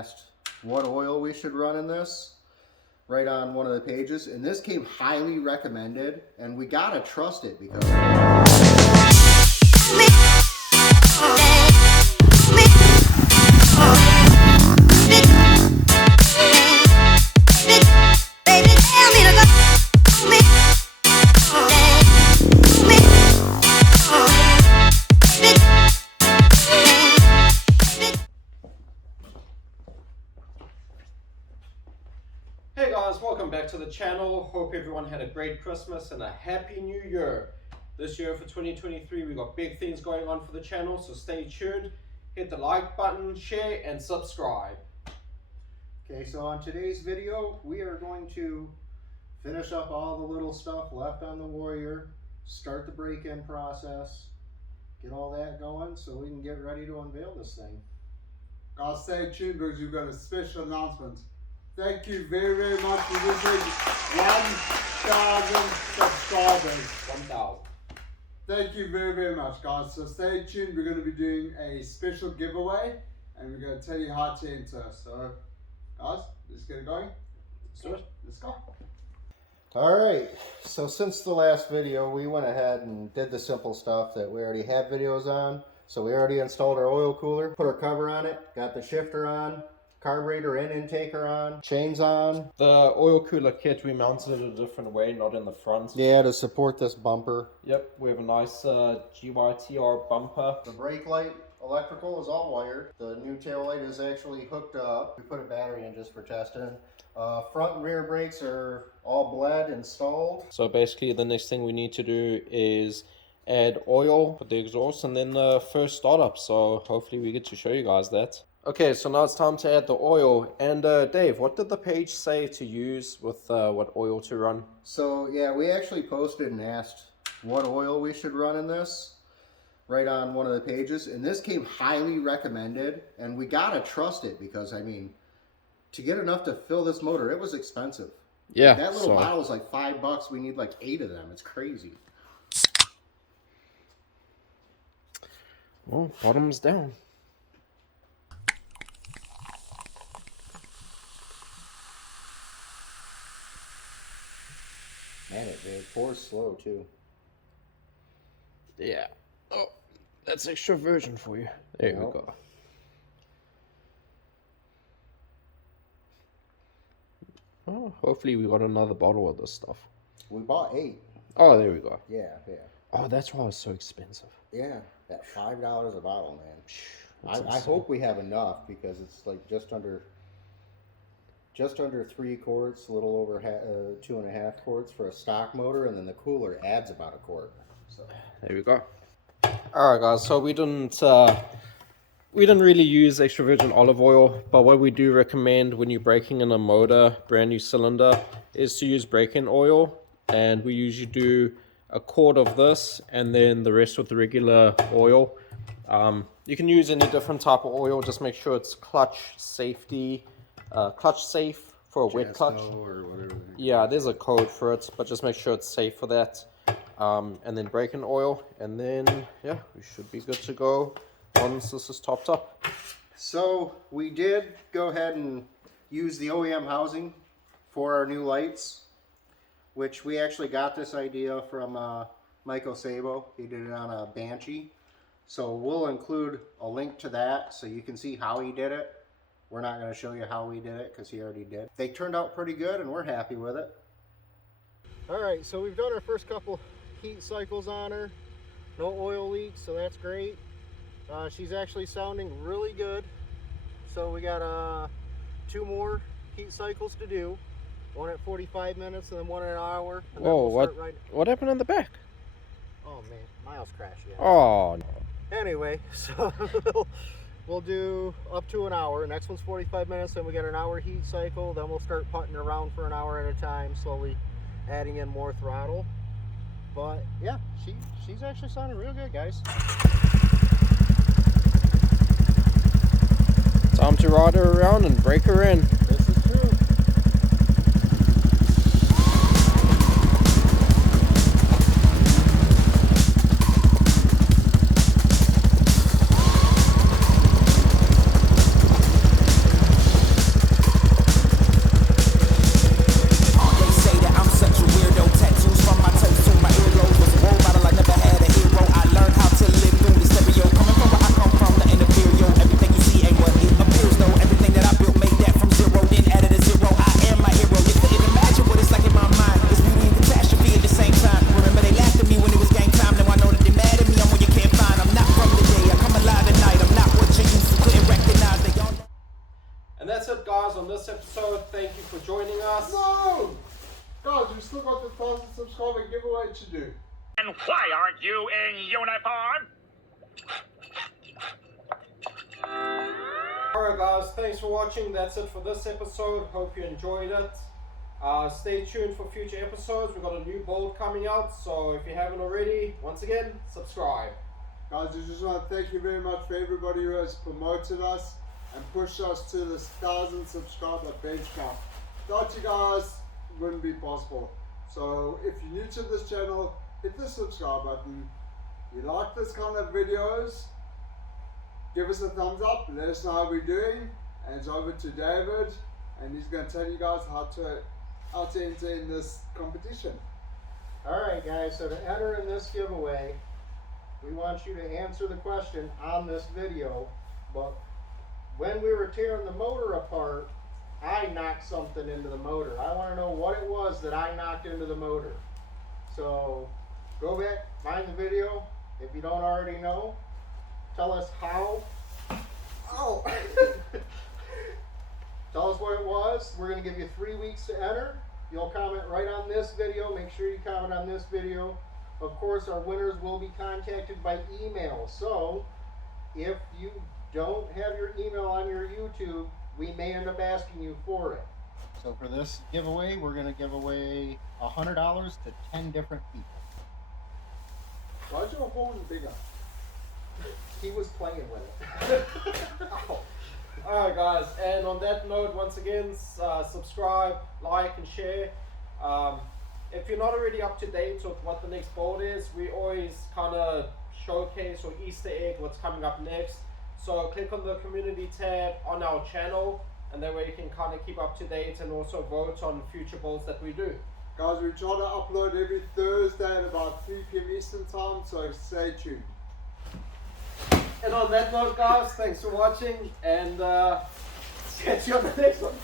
asked what oil we should run in this right on one of the pages, and this came highly recommended, and we gotta trust it because Hey guys, welcome back to the channel. Hope everyone had a great Christmas and a happy new year. This year for 2023 we got big things going on for the channel, so stay tuned. Hit the like button, share and subscribe. Okay, so on today's video we are going to finish up all the little stuff left on the Warrior, start the break-in process, get all that going so we can get ready to unveil this thing. Guys, stay tuned because you've got a special announcement. Thank you very, very much for reaching 1,000 subscribers. 1,000. Thank you very, very much, guys. So stay tuned. We're going to be doing a special giveaway and we're going to tell you how to enter. So, guys, let's get it going. Let's do it. Let's go. Alright, so since the last video we went ahead and did the simple stuff that we already have videos on. So we already installed our oil cooler, put our cover on it, got the shifter on, carburetor and intaker on, chains on. The oil cooler kit, we mounted it a different way, not in the front. Yeah, to support this bumper. Yep, we have a nice GYTR bumper. The brake light electrical is all wired. The new tail light is actually hooked up. We put a battery in just for testing. Front and rear brakes are all bled, installed. So basically the next thing we need to do is add oil for the exhaust and then the first startup. So hopefully we get to show you guys that. Okay, so now it's time to add the oil. And Dave, what did the page say to use with what oil to run? So yeah, we actually posted and asked what oil we should run in this right on one of the pages, and this came highly recommended, and we gotta trust it because I mean, to get enough to fill this motor, it was expensive. Yeah, that little bottle is like $5. We need like 8 of them. It's crazy. Well, bottom's down. Man, it pours slow too. Yeah. Oh, that's extra virgin for you. There we go. Oh, hopefully we got another bottle of this stuff. We bought 8. Oh, there we go. Yeah, yeah. Oh, that's why it's so expensive. Yeah, that $5 a bottle, man. I hope we have enough because it's like just under 3 quarts, a little over 2.5 quarts for a stock motor, and then the cooler adds about 1 quart. So there we go. All right, guys. So we didn't really use extra virgin olive oil, but what we do recommend when you're breaking in a motor, brand new cylinder, is to use break-in oil, and we usually do 1/4 of this, and then the rest with the regular oil. You can use any different type of oil. Just make sure it's clutch safe for a wet clutch. Or whatever. Yeah, there's a code for it, but just make sure it's safe for that. And then break-in oil, and then yeah, we should be good to go once this is topped up. So we did go ahead and use the OEM housing for our new lights, which we actually got this idea from Michael Sabo. He did it on a Banshee. So we'll include a link to that so you can see how he did it. We're not going to show you how we did it because he already did. They turned out pretty good and we're happy with it. Alright, so we've done our first couple heat cycles on her. No oil leaks, so that's great. She's actually sounding really good. So we got 2 more heat cycles to do. One at 45 minutes and then one at an hour. And whoa, we'll what happened on the back? Oh man, miles crashed. Yeah. Oh no. Anyway, so we'll do up to an hour. Next one's 45 minutes, then we get an hour heat cycle. Then we'll start putting around for an hour at a time, slowly adding in more throttle. But yeah, she's actually sounding real good, guys. Time to ride her around and break her in. This is true. that's it, guys, on this episode. Thank you for joining us. No! Guys, we still got the 1,000 subscriber giveaway to do. And why aren't you in uniform? Alright, guys, thanks for watching. That's it for this episode. Hope you enjoyed it. Stay tuned for future episodes. We've got a new build coming out, so if you haven't already, once again, subscribe. Guys, I just want to thank you very much for everybody who has promoted us and pushed us to this 1,000 subscriber bench count. Without you guys, it wouldn't be possible. So if you're new to this channel, hit the subscribe button. If you like this kind of videos, give us a thumbs up, let us know how we're doing. And it's over to David, and he's going to tell you guys how to enter in this competition. Alright guys, so to enter in this giveaway, we want you to answer the question on this video, but when we were tearing the motor apart, I knocked something into the motor. I want to know what it was that I knocked into the motor. So go back, find the video. If you don't already know, tell us how. Oh! Tell us what it was. We're going to give you 3 weeks to enter. You'll comment right on this video. Make sure you comment on this video. Of course, our winners will be contacted by email. So if you don't have your email on your YouTube, we may end up asking you for it. So for this giveaway, we're going to give away $100 to 10 different people. Why's your horn bigger? He was playing with it. Oh. Alright, guys, and on that note, once again, subscribe, like, and share. If you're not already up to date with what the next build is, we always kind of showcase or Easter egg what's coming up next. So click on the community tab on our channel, and that way you can kind of keep up to date and also vote on future builds that we do. Guys, we try to upload every Thursday at about 3 p.m. Eastern time, so stay tuned. And on that note, guys, thanks for watching, and catch you on the next one.